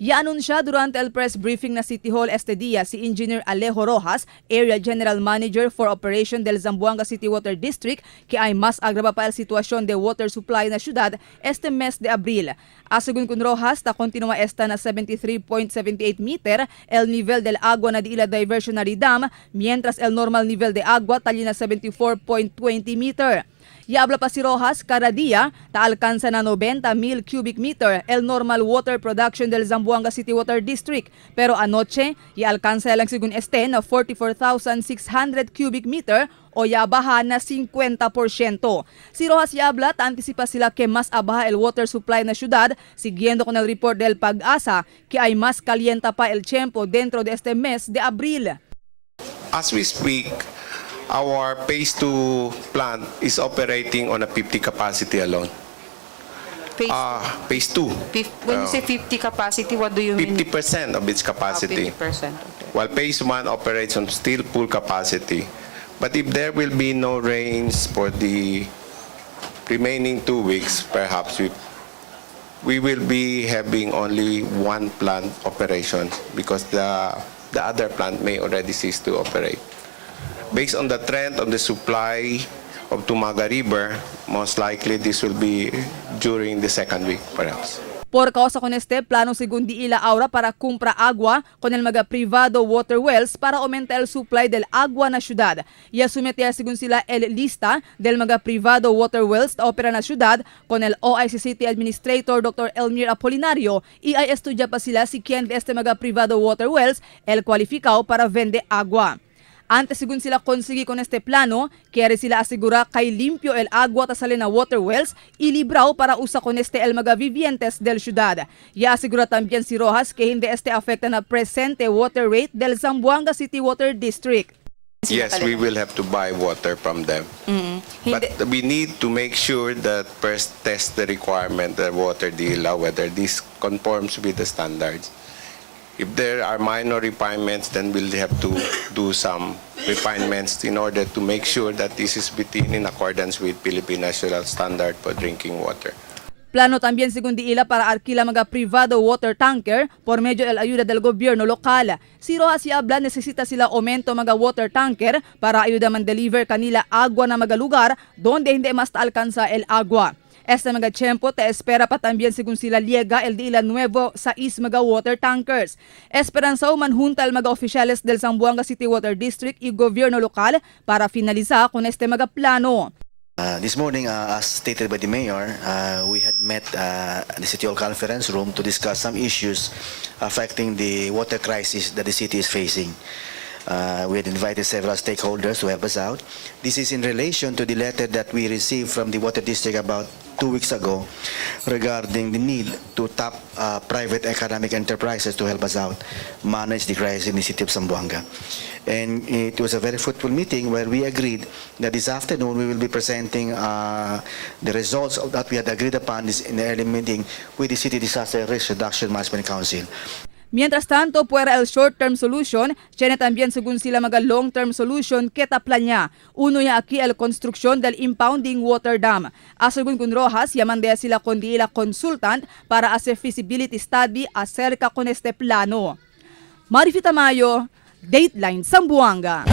Ya-anunsya durante el press briefing na City Hall este día si Engineer Alejo Rojas, Area General Manager for Operation del Zamboanga City Water District, que ay mas agrava pa el sitwasyon de water supply na syudad este mes de abril. Asegun kun Rojas, ta continua esta na 73.78 meter el nivel del agua na Diila Diversionary Dam, mientras el normal nivel de agua tali na 74.20 meter. Yabla pa si Rojas, kada dia, taalkansa na 90,000 cubic meter el normal water production del Zamboanga City Water District. Pero anoche, ialkansa lang sigun este na 44,600 cubic meter o yabaha na 50%. Si Rojas yabla, antisipa sila que mas abaha el water supply na syudad, siguiendo con el report del Pag-asa, que ay mas calienta pa el tiempo dentro de este mes de abril. As we speak, our phase 2 plant is operating on a 50 capacity alone. Phase 2. When you say 50 capacity, what do you mean? 50% of its capacity. 50%. Okay. While phase 1 operates on still full capacity. But if there will be no rains for the remaining 2 weeks, perhaps we will be having only one plant operation because the other plant may already cease to operate. Based on the trend of the supply of Tumaga River, most likely this will be during the second week, perhaps. Por causa con este, plano según Diila Aura para compra agua con el mga privado water wells para aumentar el supply del agua na syudad. Y asumetía según sila el lista del mga privado water wells na opera na syudad con el OIC City Administrator Dr. Elmir Apolinario y ay estudia pa sila si quien de este mga privado water wells el cualificado para vende agua. Antes según sila konsigi con este plano, kaya sila asigura kay limpio el agua tasali na water wells ilibraw para usa con este el mga vivientes del syudad. Ya asigura también si Rojas que hindi este afecta na presente water rate del Zamboanga City Water District. Yes, we will have to buy water from them. But we need to make sure that first test the requirement of water dealer, whether this conforms with the standards. If there are minor refinements, then we'll have to do some refinements in order to make sure that this is in accordance with Philippine National Standard for drinking water. Plano también según Diila para arkila mga privado water tanker por medio el ayuda del gobierno lokal. Si Rojas y Abla necesita sila aumento mga water tanker para ayuda man deliver kanila agua na mga lugar donde hindi mas alcanza el agua. Este mga tiempo te espera pa también según sila liega el Diila Nuevo sa mga water tankers. Esperanza manjunta el mga oficiales del Zamboanga City Water District y gobierno lokal para finaliza con este mga plano. This morning, as stated by the mayor, we had met the City Hall Conference Room to discuss some issues affecting the water crisis that the city is facing. We had invited several stakeholders to help us out. This is in relation to the letter that we received from the Water District about 2 weeks ago regarding the need to tap private economic enterprises to help us out manage the crisis in the city of Zamboanga. And it was a very fruitful meeting where we agreed that this afternoon we will be presenting the results of that we had agreed upon in the early meeting with the City Disaster Risk Reduction Management Council. Mientras tanto, fuera el short-term solution, tiene también según sila mga long-term solution que tapla niya. Uno ya aquí el construksyon del impounding water dam. Asegun kun Rojas, yamandea sila con Diila consultant para hacer feasibility study acerca con este plano. Marifita Mayo, Dateline Zamboanga.